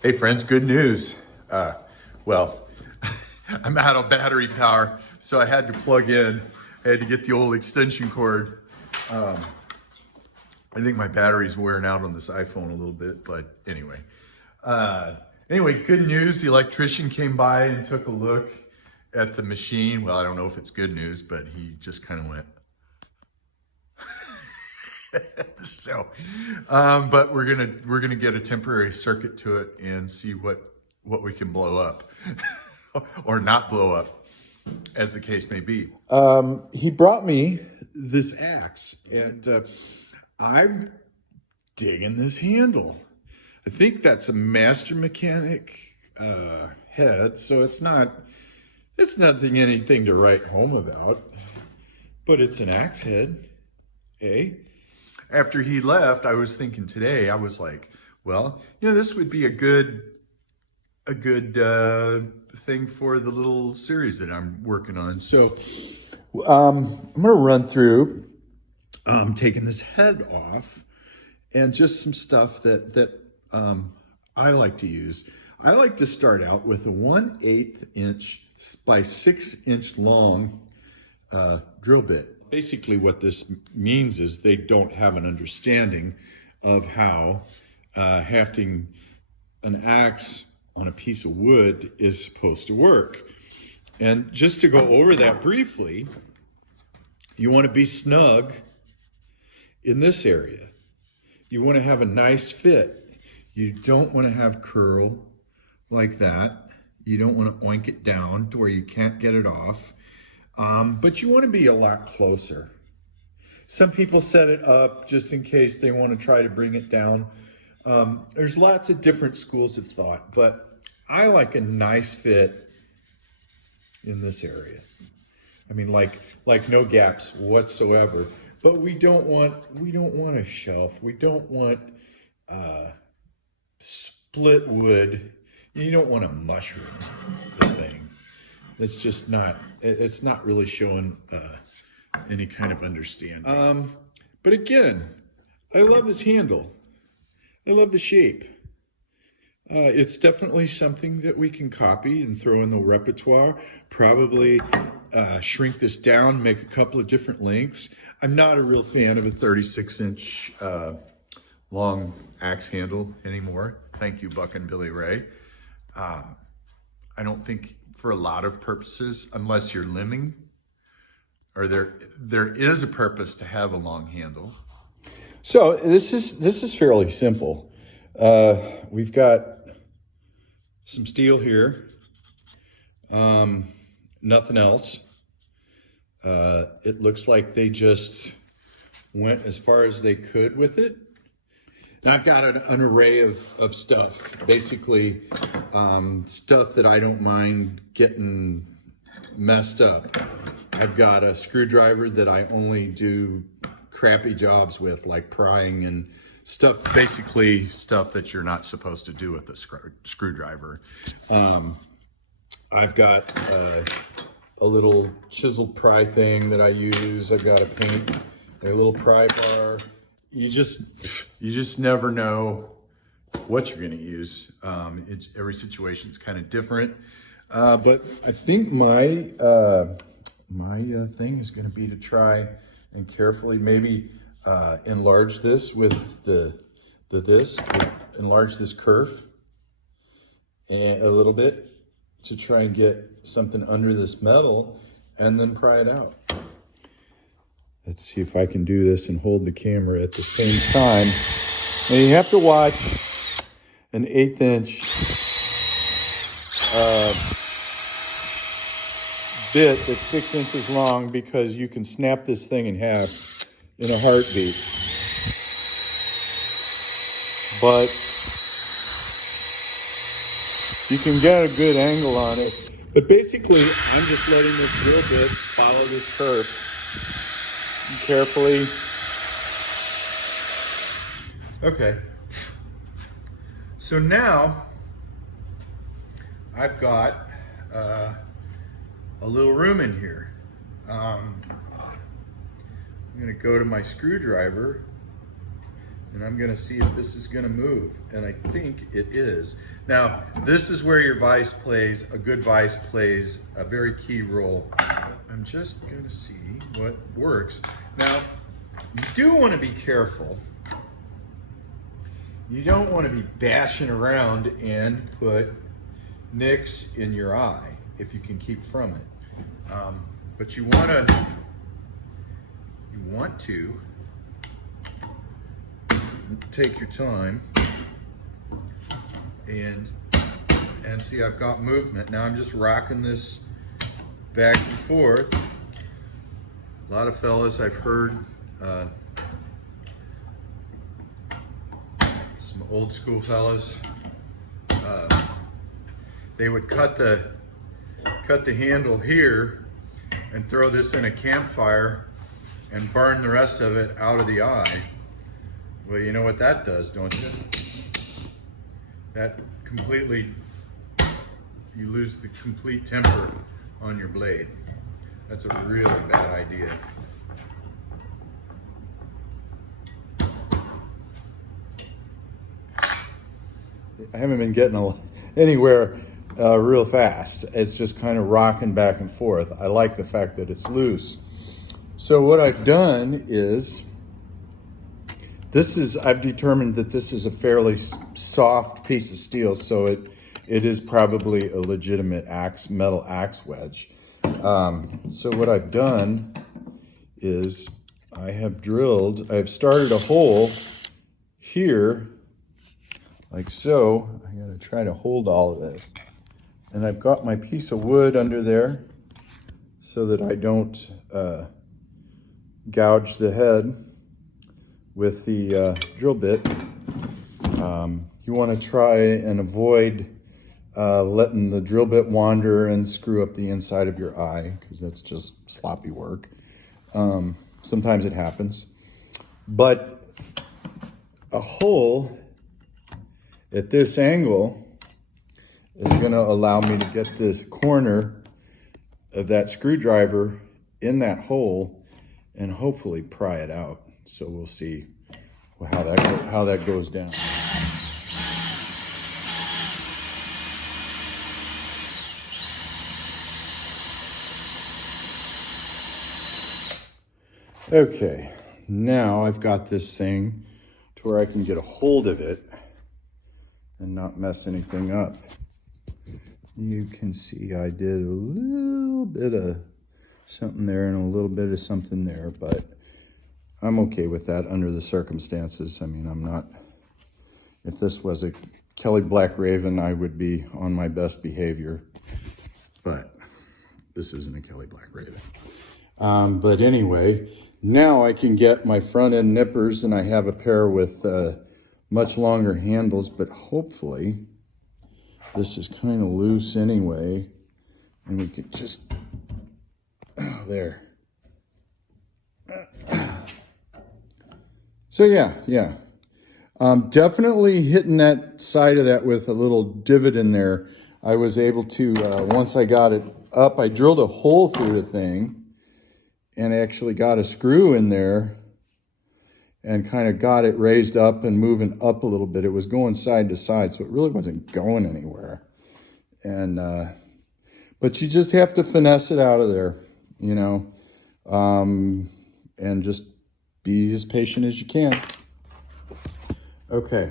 Hey friends, good news. Well, I'm out of battery power, so I had to plug in. I had to get the old extension cord. I think my battery's wearing out on this iPhone a little bit, but anyway. Good news. The electrician came by and took a look at the machine. Well, I don't know if it's good news, but he just kind of went. But we're gonna get a temporary circuit to it and see what we can blow up or not blow up, as the case may be. He brought me this axe, and I'm digging this handle. I think that's a master mechanic head, so it's nothing anything to write home about, but it's an axe head, eh? After he left, I was thinking today, I was like, well, this would be a good thing for the little series that I'm working on. So I'm going to run through taking this head off and just some stuff that I like to use. I like to start out with a 1/8 inch by 6 inch long drill bit. Basically what this means is they don't have an understanding of how hafting an axe on a piece of wood is supposed to work. And just to go over that briefly, you want to be snug in this area. You want to have a nice fit. You don't want to have curl like that. You don't want to oink it down to where you can't get it off. But you want to be a lot closer. Some people set it up just in case they want to try to bring it down. There's lots of different schools of thought, but I like a nice fit in this area. I mean, like no gaps whatsoever. But we don't want a shelf. We don't want split wood. You don't want a mushroom the thing. It's just not, it's not really showing any kind of understanding. But again, I love this handle. I love the shape. It's definitely something that we can copy and throw in the repertoire. Probably shrink this down, make a couple of different lengths. I'm not a real fan of a 36 inch long axe handle anymore. Thank you, Buck and Billy Ray. I don't think for a lot of purposes, unless you're limbing, or there is a purpose to have a long handle. So this is fairly simple. We've got some steel here, nothing else. It looks like they just went as far as they could with it. And I've got an array of stuff, basically stuff that I don't mind getting messed up. I've got a screwdriver that I only do crappy jobs with, like prying and stuff, basically stuff that you're not supposed to do with a screwdriver. I've got a little chiseled pry thing that I use. I've got a paint, a little pry bar. You just never know what you're going to use. Every situation's kind of different. But I think my thing is going to be to try and carefully maybe enlarge this with enlarge this kerf and a little bit to try and get something under this metal and then pry it out. Let's see if I can do this and hold the camera at the same time. Now you have to watch an 1/8 inch bit that's 6 inches long, because you can snap this thing in half in a heartbeat. But you can get a good angle on it. But basically, I'm just letting this drill bit follow this curve carefully. Okay. So now I've got a little room in here. I'm going to go to my screwdriver And I'm gonna see if this is gonna move, and I think it is. Now, this is where your vise plays, a good vise plays a very key role. I'm just gonna see what works. Now, you do wanna be careful. You don't wanna be bashing around and put nicks in your eye if you can keep from it. But you want to take your time and see, I've got movement. Now I'm just rocking this back and forth. A lot of fellas I've heard, some old school fellas, they would cut the handle here and throw this in a campfire and burn the rest of it out of the eye. Well, you know what that does, don't you? That completely, you lose the complete temper on your blade. That's a really bad idea. I haven't been getting anywhere real fast. It's just kind of rocking back and forth. I like the fact that it's loose. So what I've done is, I've determined that this is a fairly soft piece of steel, so it is probably a legitimate metal axe wedge. So what I've done is I've started a hole here, like so. I gotta try to hold all of this. And I've got my piece of wood under there so that I don't gouge the head with the drill bit. You want to try and avoid letting the drill bit wander and screw up the inside of your eye, because that's just sloppy work. Sometimes it happens. But a hole at this angle is going to allow me to get this corner of that screwdriver in that hole and hopefully pry it out. So we'll see how that goes down. Okay, now I've got this thing to where I can get a hold of it and not mess anything up. You can see I did a little bit of something there and a little bit of something there, but I'm okay with that under the circumstances. I mean, I'm not, if this was a Kelly Black Raven, I would be on my best behavior, but this isn't a Kelly Black Raven. But anyway, now I can get my front end nippers, and I have a pair with much longer handles, but hopefully this is kind of loose anyway, and we could just, there. So yeah. Definitely hitting that side of that with a little divot in there. I was able to, once I got it up, I drilled a hole through the thing and actually got a screw in there and kind of got it raised up and moving up a little bit. It was going side to side, so it really wasn't going anywhere. And, but you just have to finesse it out of there, you know, and just be as patient as you can. Okay.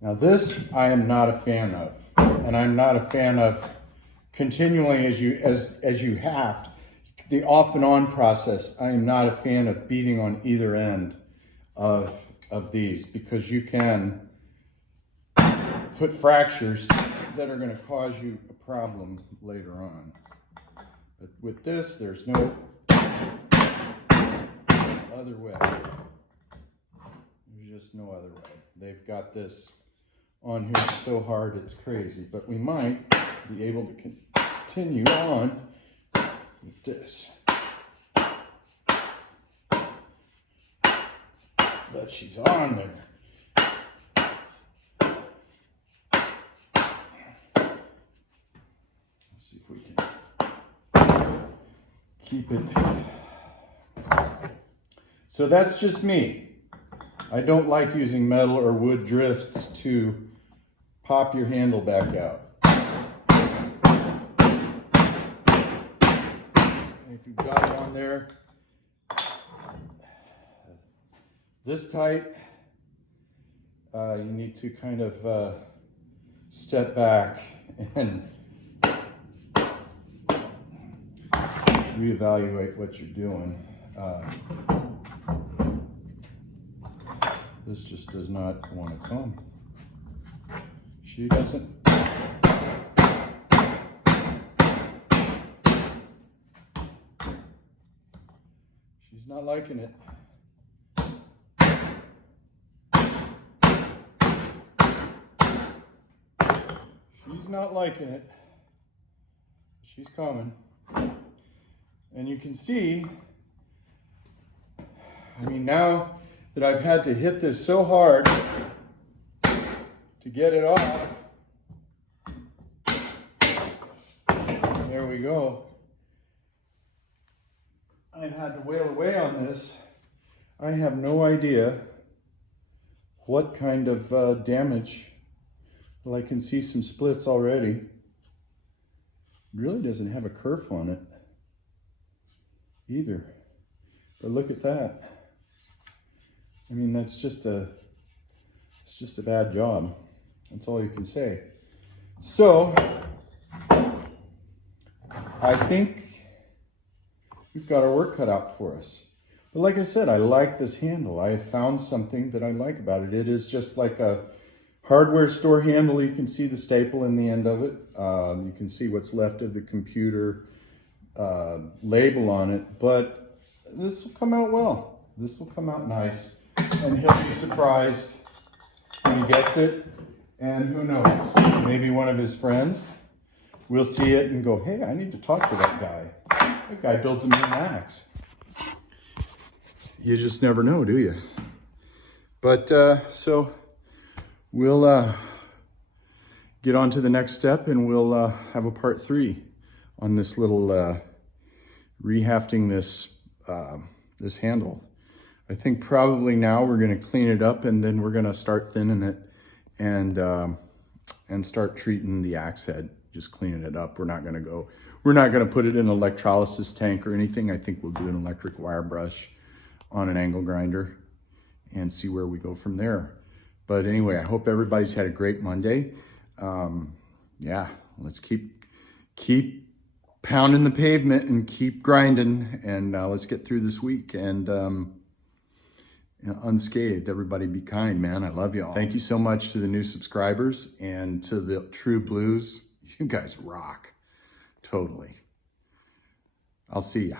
Now this I am not a fan of, and I'm not a fan of continually as you have the off and on process. I am not a fan of beating on either end of these, because you can put fractures that are going to cause you a problem later on. But with this, there's no other way. There's just no other way. They've got this on here so hard it's crazy, but we might be able to continue on with this. But she's on there. Let's see if we can keep it. So that's just me. I don't like using metal or wood drifts to pop your handle back out. If you've got it on there this tight, you need to kind of step back and reevaluate what you're doing. This just does not want to come. She doesn't. She's not liking it. She's not liking it. She's coming. And you can see, I mean, now that I've had to hit this so hard to get it off, there we go. I had to wail away on this. I have no idea what kind of damage. Well, I can see some splits already. It really doesn't have a kerf on it either. But look at that. I mean, it's just a bad job. That's all you can say. So, I think we've got our work cut out for us. But like I said, I like this handle. I have found something that I like about it. It is just like a hardware store handle. You can see the staple in the end of it. You can see what's left of the computer label on it. But this will come out well. This will come out nice. And he'll be surprised when he gets it. And who knows, maybe one of his friends will see it and go, hey, I need to talk to that guy. That guy builds a mean axe. You just never know, do you? But so we'll get on to the next step, and we'll have a part 3 on this little rehafting this this handle. I think probably now we're going to clean it up, and then we're going to start thinning it and start treating the axe head. Just cleaning it up. We're not going to put it in an electrolysis tank or anything. I think we'll do an electric wire brush on an angle grinder and see where we go from there. But anyway, I hope everybody's had a great Monday. Yeah, let's keep pounding the pavement and keep grinding, and let's get through this week and unscathed. Everybody be kind, man. I love y'all. Thank you so much to the new subscribers and to the True Blues. You guys rock. Totally. I'll see ya.